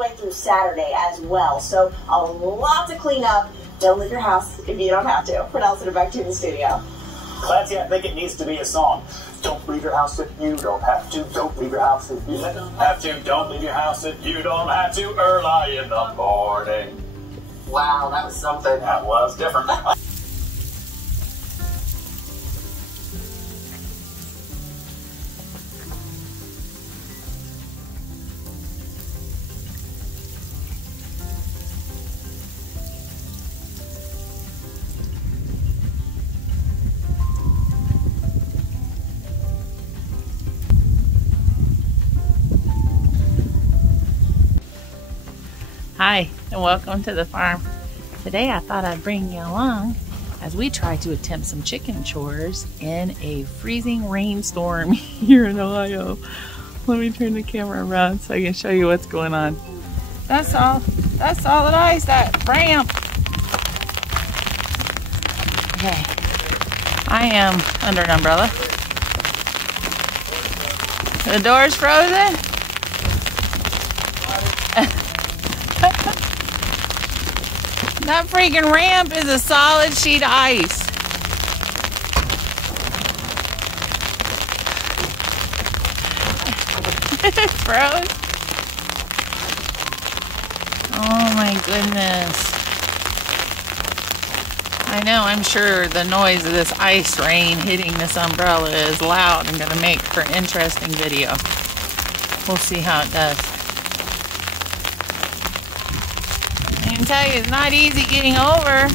the way through Saturday as well. So a lot to clean up. Don't leave your house if you don't have to. For Nelson, back to you in the studio. Clancy, I think it needs to be a song. Don't leave your house if you don't have to. Don't leave your house if you don't have to. Don't leave your house if you don't have to. Early in the morning. Wow, that was something. That was different. Hi, and welcome to the farm. Today I thought I'd bring you along as we try to attempt some chicken chores in a freezing rainstorm here in Ohio. Let me turn the camera around so I can show you what's going on. That's all that ice, that ramp. Okay, I am under an umbrella. The door's frozen. That freaking ramp is a solid sheet of ice. It froze. Oh my goodness. I know, I'm sure the noise of this ice rain hitting this umbrella is loud and gonna make for an interesting video. We'll see how it does. I can tell you it's not easy getting over.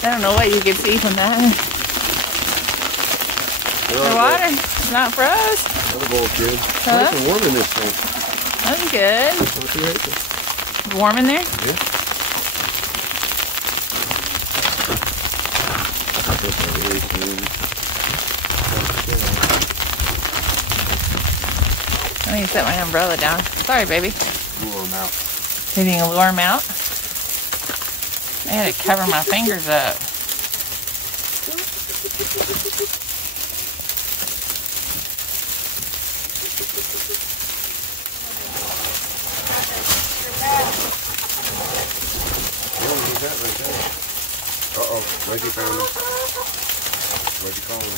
I don't know what you can see from that. The water is not froze. Another bowl, kid. Huh? Nice and warm in this thing. That's good. It's warm in there? Yeah. I need to set my umbrella down. Sorry, baby. Lure them out. Hitting a lure them out. I had to cover my fingers up. Uh-oh, Reggie found him. Reggie called him.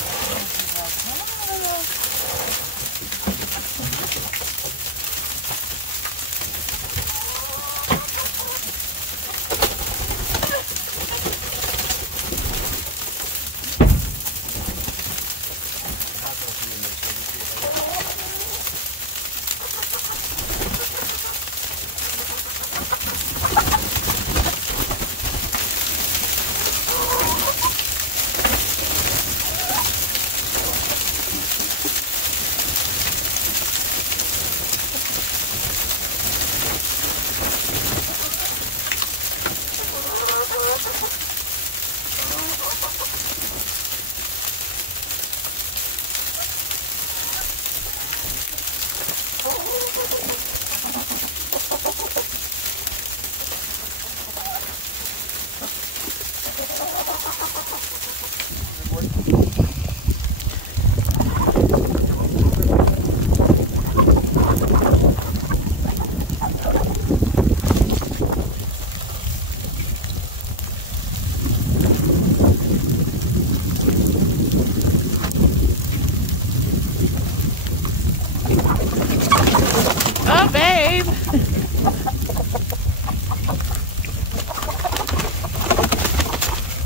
Oh, babe.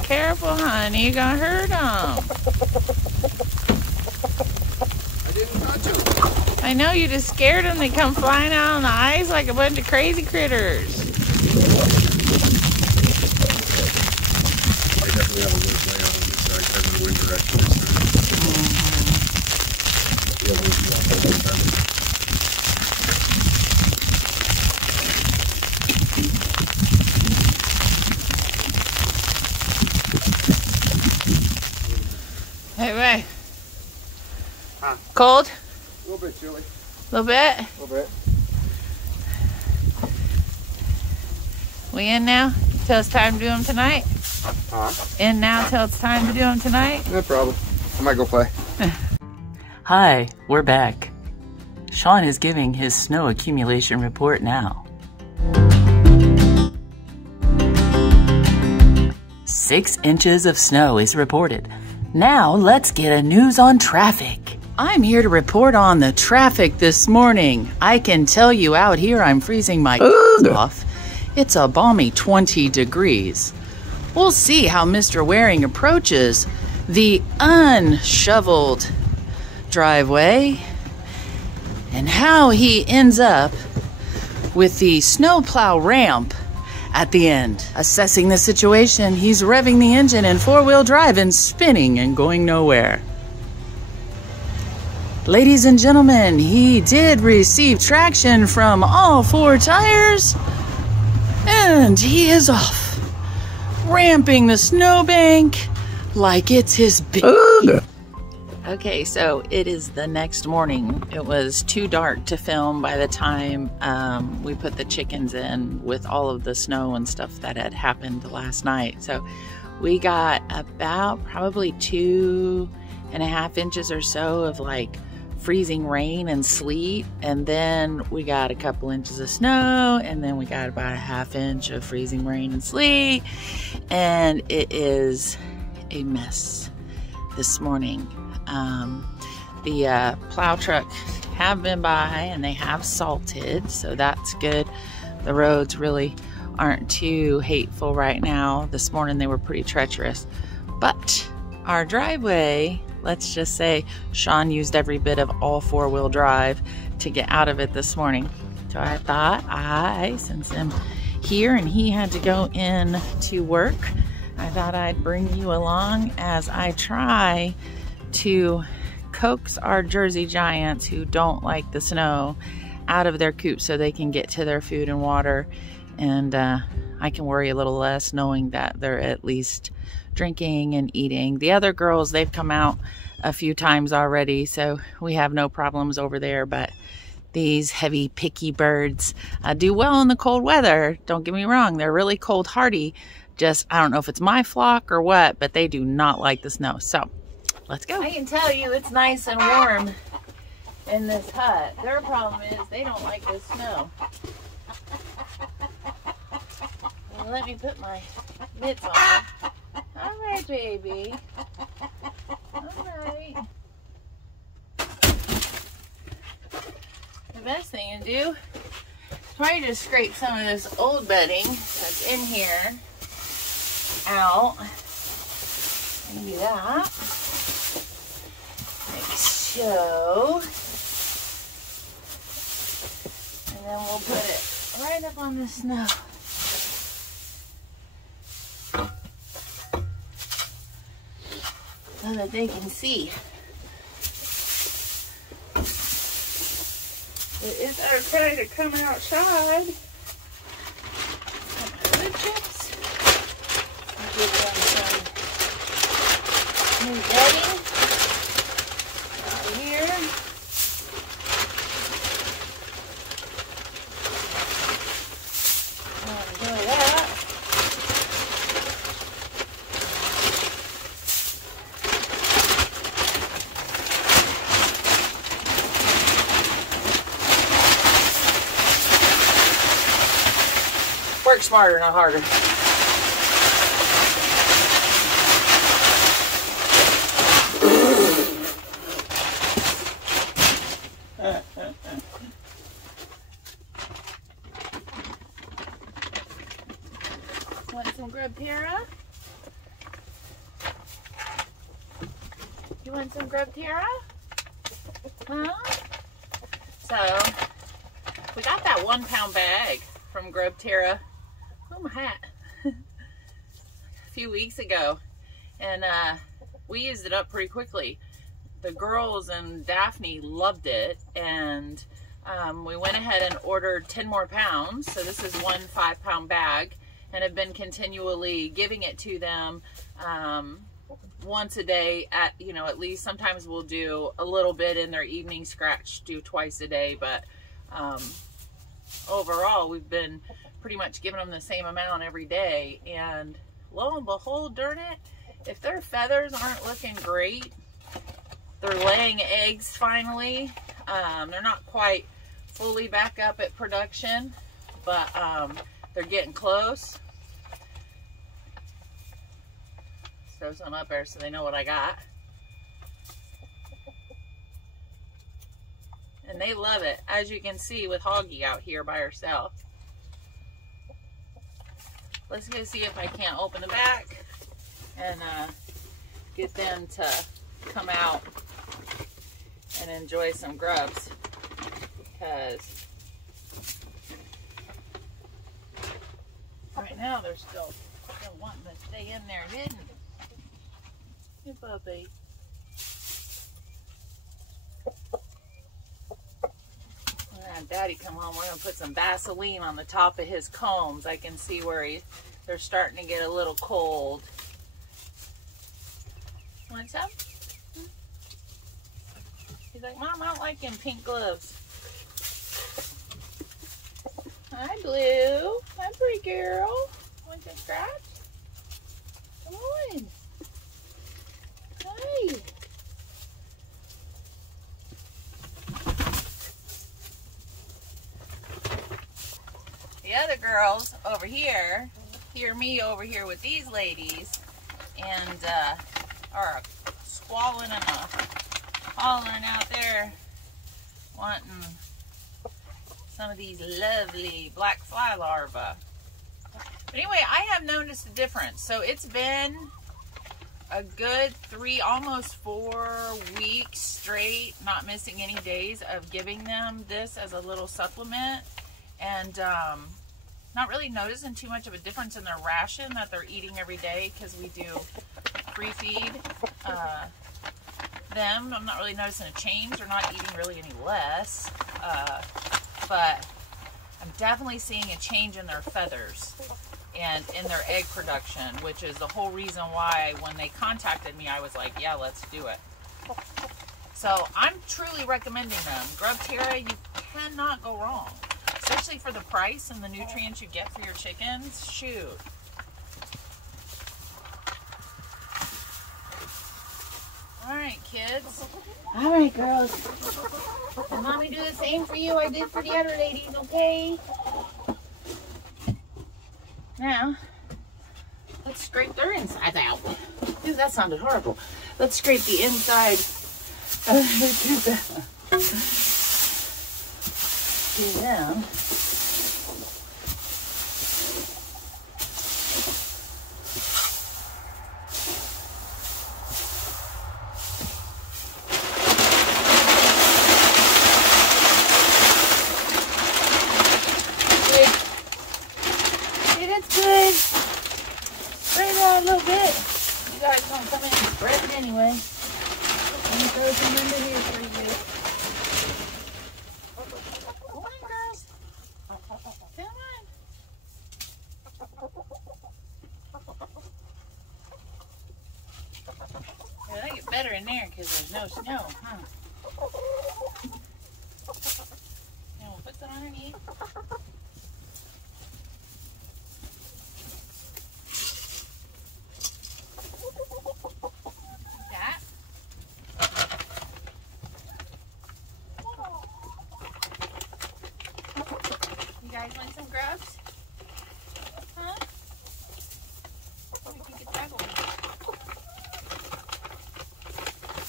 Careful, honey. You're gonna hurt them. I didn't touch him. I know, you just scared them. They come flying out on the ice like a bunch of crazy critters. I definitely have a little play on this side because of the wind direction. Hey, Ray. Huh? Cold? A little bit chilly. A little bit? A little bit. We in now? Till it's time to do them tonight? Huh? In now till it's time to do them tonight? No problem. I might go play. Hi, we're back. Sean is giving his snow accumulation report now. 6 inches of snow is reported. Now let's get a news on traffic. I'm here to report on the traffic this morning. I can tell you out here I'm freezing my off. It's a balmy 20 degrees. We'll see how Mr. Waring approaches the unshoveled driveway and how he ends up with the snowplow ramp at the end. Assessing the situation, he's revving the engine in 4-wheel drive and spinning and going nowhere. Ladies and gentlemen, he did receive traction from all 4 tires, and he is off, ramping the snowbank like it's his big. Okay, so it is the next morning. It was too dark to film by the time we put the chickens in with all of the snow and stuff that had happened last night. So we got about probably 2.5 inches or so of like freezing rain and sleet, and then we got a couple inches of snow, and then we got about a 1/2 inch of freezing rain and sleet, and it is a mess this morning. The plow truck have been by and they have salted, so that's good. The roads really aren't too hateful right now. This morning they were pretty treacherous, but our driveway, let's just say Sean used every bit of all 4-wheel drive to get out of it this morning. So I thought since I'm here and he had to go in to work, I thought I'd bring you along as I try to coax our Jersey Giants who don't like the snow out of their coop so they can get to their food and water, and I can worry a little less knowing that they're at least drinking and eating. The other girls, they've come out a few times already, so we have no problems over there, but these heavy picky birds do well in the cold weather. Don't get me wrong, they're really cold hardy. Just, I don't know if it's my flock or what, but they do not like the snow. So let's go. I can tell you it's nice and warm in this hut. Their problem is they don't like the snow. Well, let me put my mitts on. All right, baby. All right. The best thing to do is probably just scrape some of this old bedding that's in here out. Maybe that. Like so. And then we'll put it right up on the snow. So that they can see. It is okay to come outside. Some wood chips. I'll give them some new bedding out here. Enjoy that. Work smarter, not harder. Want some GrubTerra? You want some GrubTerra? Huh? So, we got that 1-pound bag from GrubTerra. Oh, my hat. A few weeks ago, and we used it up pretty quickly. The girls and Daphne loved it, and we went ahead and ordered 10 more pounds. So this is one 5-pound bag, and have been continually giving it to them once a day at, you know, at least. Sometimes we'll do a little bit in their evening scratch, do twice a day, but overall we've been pretty much giving them the same amount every day. And lo and behold, darn it, if their feathers aren't looking great, they're laying eggs finally. They're not quite fully back up at production, but they're getting close. Throw some up there so they know what I got. And they love it, as you can see with Hoggy out here by herself. Let's go see if I can't open the back and get them to come out and enjoy some grubs, because right now they're still wanting to stay in there hidden. Hey, puppy. When Daddy come home, we're gonna put some Vaseline on the top of his combs. I can see where they're starting to get a little cold. Want some? He's like, Mom, I don't like them pink gloves. Hi, Blue. Hi, pretty girl. Want to scratch? Come on. Hi. The other girls over here hear me over here with these ladies and are squalling and hollering out there wanting some of these lovely black fly larvae. But anyway, I have noticed a difference. So it's been a good 3, almost 4 weeks straight, not missing any days, of giving them this as a little supplement, and not really noticing too much of a difference in their ration that they're eating every day, because we do free feed them. I'm not really noticing a change. They're not eating really any less, but I'm definitely seeing a change in their feathers and in their egg production, which is the whole reason why when they contacted me, I was like, yeah, let's do it. So I'm truly recommending them. GrubTerra, you cannot go wrong, especially for the price and the nutrients you get for your chickens. Shoot. All right, kids. All right, girls. And Mommy do the same for you I did for the other ladies, okay? Now, let's scrape their insides out. Ooh, that sounded horrible. Let's scrape the inside to them. Anyway, let me throw some under here for you. Come on, girls. Come on. Yeah, they get better in there because there's no snow, huh? Now we'll put some underneath. Want some grubs? Huh? We can get that going.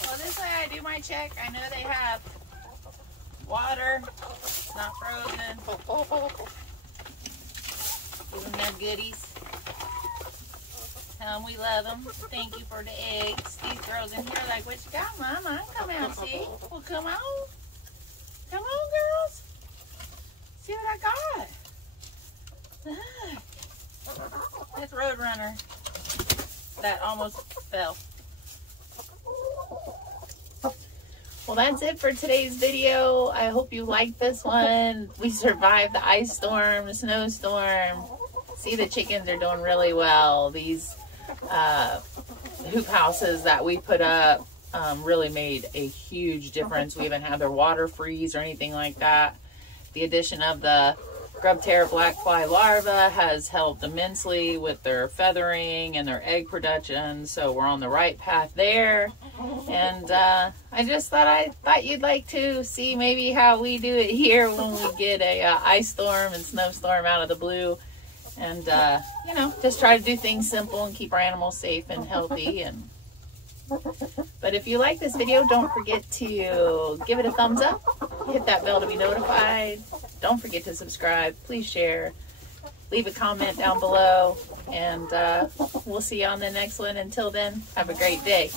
Well, this way I do my check. I know they have water. It's not frozen. Give them their goodies. Tell them we love them. Thank you for the eggs. These girls in here are like, what you got, Mama? Come out, see? Well, come on. Come on, girls. See what I got? That's Roadrunner. That almost fell. Well, that's it for today's video. I hope you liked this one. We survived the ice storm, the snowstorm. See, the chickens are doing really well. These hoop houses that we put up really made a huge difference. We haven't had their water freeze or anything like that. The addition of the GrubTerra black fly larva has helped immensely with their feathering and their egg production, so we're on the right path there. And I just thought you'd like to see maybe how we do it here when we get a ice storm and snowstorm out of the blue, and you know, just try to do things simple and keep our animals safe and healthy. And but if you like this video, don't forget to give it a thumbs up, hit that bell to be notified. Don't forget to subscribe. Please share. Leave a comment down below. And we'll see you on the next one. Until then, have a great day.